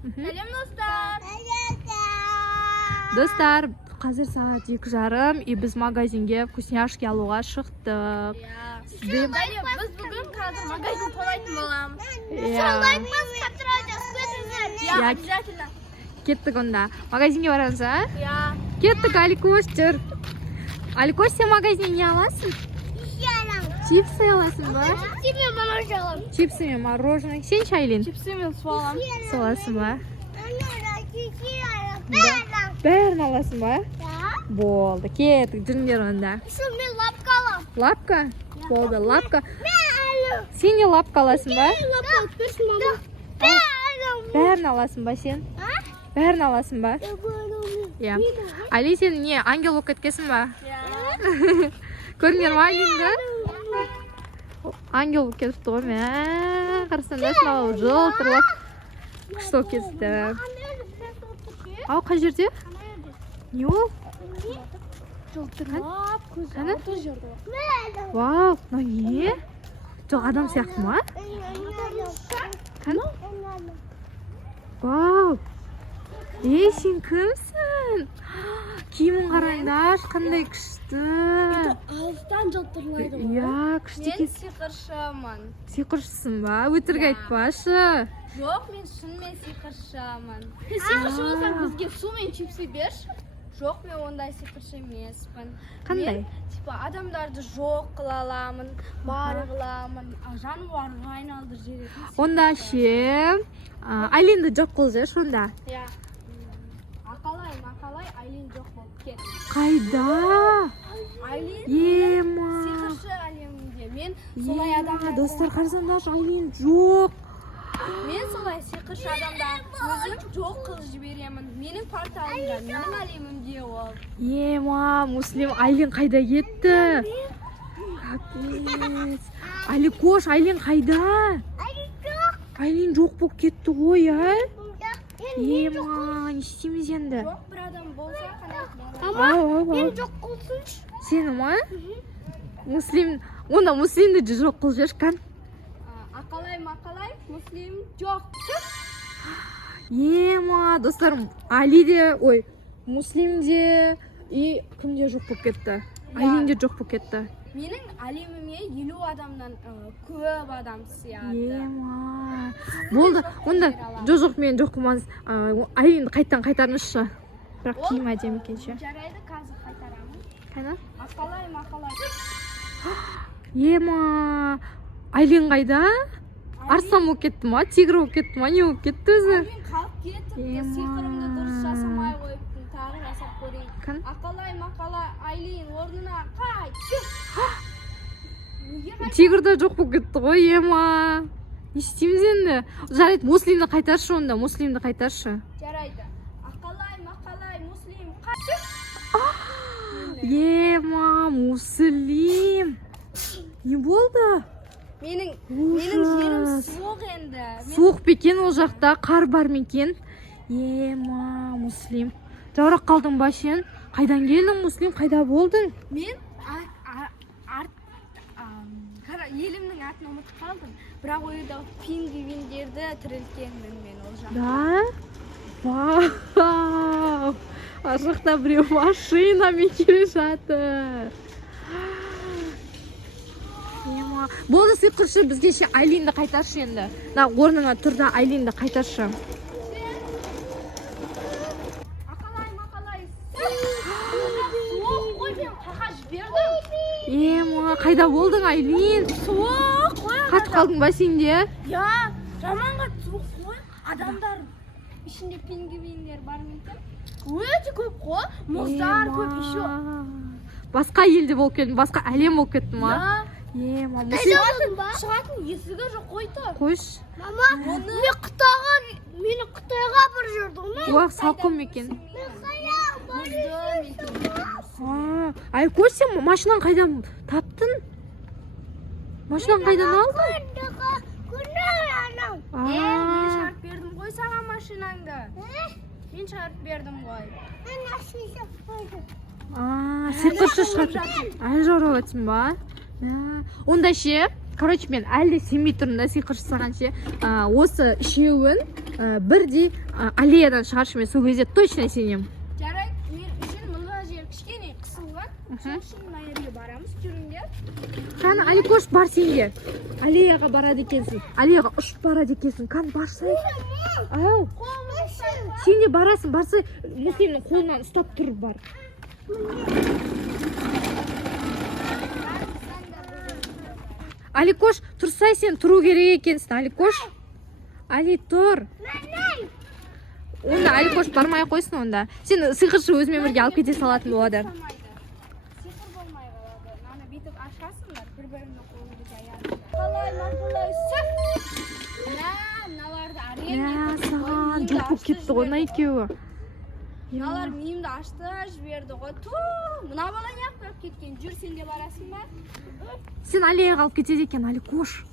Сәлем достар. Достар, қазір сағат 2:30 и біз магазинге вкусняшки алуға шықтық. Біз бүгін қазір магазин толайтын боламыз. Я Обязательно. кеттік онда. Магазинге барамыз, а? Я. Кеттік, Аликош, жүр. Аликош, сен магазиннен не аласың? Чипсы аласың ба? Чипсы мен мороженое. Чипсы мен мороженое. Сен Шайлин? Чипсы мен су аламын. Саласың ба? Бәрін аласың ба? Болды, кеттік, жүріңдер онда. Мен лапка аламын. Лапка? Болды, лапка. Сен не лапка аласың ба? Бәрін аласың ба сен? Бәрін аласың ба? Иә. Али, сен не, ангел болып кеткесің ба? Көріңдер ма Алинді? Ангел болып кетіпті ғой, мә, қарасаңдар шынау жылтырлап күшті болып кетіпті. Ау, қай жерде? Не ол? Жылтырлап көз Қане? алты жерде. Вау, мынау не? Жоқ, адам сияқты ма? Қане? Вау. Ей, сен кімсің? Киімін қараңдар, қандай күшті. Алыстан жылтырлайды ғой. Иә, күшті Мен кет. сиқыршымын. Сиқыршысың ба? Өтірік айтпашы. Жоқ, мен шынымен сиқыршымын. Сиқыршы болсаң бізге су мен чипсы берші. Жоқ, мен ондай сиқыршы емеспін. Қандай? Мен, адамдарды жоқ қыла аламын, бар қыламын, жануарға айналдырып жіберетін. Онда ше, Айлинді жоқ қылжаш онда. Иә. Ақалай, Айлин жоқ болып кетті. Қайда? Айлин Ема. сиқыршы әлемінде. Мен солай адамдар. Достар, қарасаңдар, Айлин жоқ. Мен солай сиқыршы адамдар өзім жоқ қылып жіберемін. Менің порталымда, менің әлемімде ол. Ема, Муслим, Айлин қайда кетті? Капец. Аликош, Айлин қайда? Айлин жоқ болып кетті ғой, а? Ема, не істейміз енді? Жоқ бір адам болса қана. Мен жоқ қылсыншы. Сені ма? Муслим, онда Муслимді жоқ қыл жешкан. Ақалай, Муслим жоқ. Ема, достарым, Али де, ой, Муслим де, и кімде жоқ болып кетті? Айлин де жоқ болып кетті. Менің әлеміме 50 адамнан көп адам сияды. Ема, болды, онда жоқ мен жоқ қылмаңыз, Айлинді қайттан қайтарыңызшы. Бірақ киім әдемі екен ше. Жарайды, қазір қайтарамын. Қайда? Ақалай. Ема, Айлин қайда? Арыстан болып кетті ма? Тигр болып кетті ма? Не болып кетті өзі? Айлин қалып кетіпті, сиқырымды дұрыс жасамай қойыптым, тағы жасап көрейін. Ақалай, Айлин орнына қайт. Тигр да жоқ болып кетті ғой, ема. Не істейміз енді? Жарайды, Муслимді қайтаршы онда, Муслимді қайтаршы. Жарайды. Ақалай, Муслим қайт. Ема, Муслим. Не болды? Менің жерім суық енді. Суық бекен ол жақта, қар бар мекен. Ема, Муслим. Жаурақ қалдың ба сен? Қайдан келдің, Муслим? Қайда болдың? Мен елімнің атын ұмытып қалдым. Бірақ ойда пингвиндерді тірілткенмін мен ол жақта. Да? Вау! Ар жақта біреу машинамен келе жатыр. Ема, болды сиқыршы, бізге ше Айлинді қайтаршы енді. Орныңа тұрда Айлинді қайтаршы. Ақалай. Суық қой, мен қаға жібердім. Ема, қайда болдың Айлин? Суық қой. Қатып қалдың ба сенде? Я, жаманға суық қой. Адамдар ішінде пингвиндер бар ма? Өте көп қой. Мұздар көп еще. Басқа елде болып келдің, басқа әлем болып кеттің ма? Ема, шығатын есігі жоқ қойды. қойш. Мама, мені Қытайға бір жүрдім. Уақ, салқын мекен. Мен Айкош, сен машинаны қайдан таптың? Машинаны қайдан алдың? мен шығарып бердім ғой саған машинаңды. Мен шығарып бердім ғой. Сиқыршы шығарып. Әлі жаурап жатсың ба? Онда ше, короче мен әлі сенбей тұрмын да сиқыр жасаған ше. Осы үшеуін бірдей аллеядан шығаршы, мен сол кезде точно сенемін. Жарайды, мен үшін мына жер кішкене қысылған. Сол үшін мына жерге барамыз, жүріңдер. Қаны Аликош бар сенге. Аллеяға барады екенсің. Аллеяға ұшып барады екенсің. Қаны барсай. Ау. Сен де барасың, барсай. Мұхтемнің қолынан ұстап тұр бар. Аликош, тұрсай, сен тұру керек екенсің, Аликош. Али, тұр. Онда Аликош бармай қойсын онда. Сен сиқыршы өзімен бірге алып кете салатын болады. Сиқыр болмай қалады. Мана бүйтіп ашасыңдар, бір-біріңді қолыңды жаясыңдар. Қалай, мақалай, сүп. Мыналарды арен Саған жоқ болып кетті ғой, мына екеуі. Мыналар миымды ашты, жіберді ғой. Мына бала не қылып кеткен? Жүр, сен де барасың ба? Сен аллеяға алып кетеді екен, Аликош.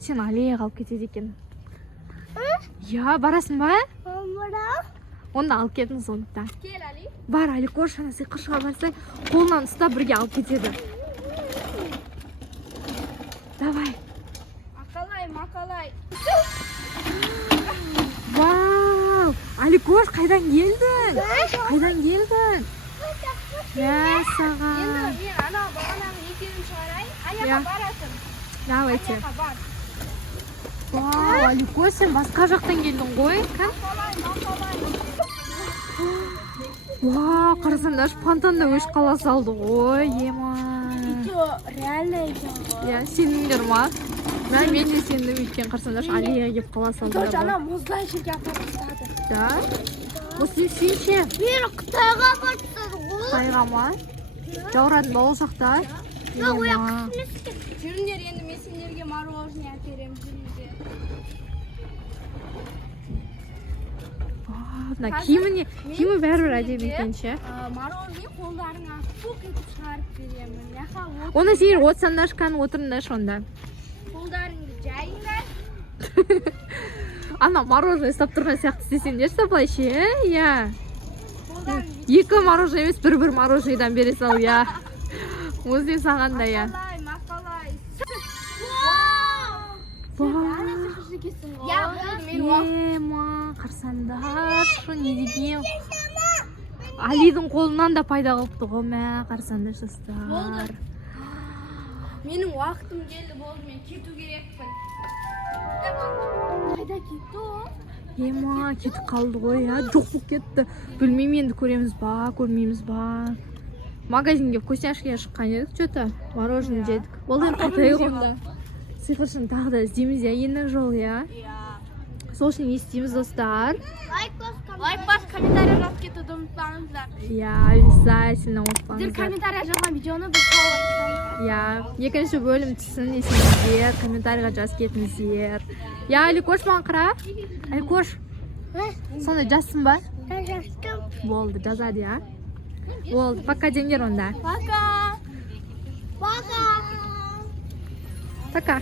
Сен аллеяға алып кетеді екен. Я, барасың ба? Онда алып кетіңіз онда. Кел, Али. Бар, Аликош, ана сиқыршыға барсай, қолынан ұстап бірге алып кетеді. Давай. Мақалай. Вау! Аликош, қайдан келдің? Қайдан келдің? Саған. Енді мен ана бағанағы екеуін шығарайын. Аяға барасың. Давайте. Аяға бар. Вау, Аликош, сен басқа жақтан келдің ғой? Мақалай. Вау, қарасаңдаршы, фонтанда өш қала салды ғой, ема. Реально екен ғой. Я, сеніңдер ма? Мен де сендім өйткен қарасаңдаршы, аллеяға кеп қала салды ғой. Ана мұздай жерге апарып тастады. Да? Осы сен ше? Мен Қытайға бардым ғой. Қытайға ма? Жаурадың ба ол жақта? Жүріңдер, енді мен сендерге мороженое әперемін, жүріңдер. Киімі бәрібір әдемі екен ше. Мороженое қолдарыңа суық етіп шығарып беремін. Оны сендер отсаңдаршы, кәні отырыңдаршы онда. Қолдарыңды жайыңдар. Ана мороженое ұстап тұрған сияқты істесеңдерші сапай ше, я. Екі мороженое емес, бір мороженеден бере сал, я. Өзі сағанда, я. Мақалай. Ема, қарсаңдаршы, не деген. Алидің қолынан да пайда қылыпты ғой, мә, қарсаңдар жастар. Менің уақытым келді, болды, мен кету керекпін. Қайда кетті о? Ема, кетіп қалды ғой, я. Жоқ болып кетті. Білмеймін, енді көреміз ба, көрмейміз ба. Магазинге вкусняшкаға шыққан едік, что-то мороженое жедік. Ол енді қайтайық онда. Сиқыршыны тағы да іздейміз, я, енді жол, я. Сол үшін не істейміз, достар? Лайк бас, комментарий жазып кетуді ұмытпаңыздар. Я, обязательно ұмытпаңыздар. Сіздер комментарий жазған видеоны біз қалайтын. Я, екінші бөлім түсін десеңіздер, комментарийға жазып кетіңіздер. Я, Аликош маған қара? Аликош, сонда жазсын ба? Жаздым. Болды, жазады, я. Болды, пока деңдер онда. Пока. Пока.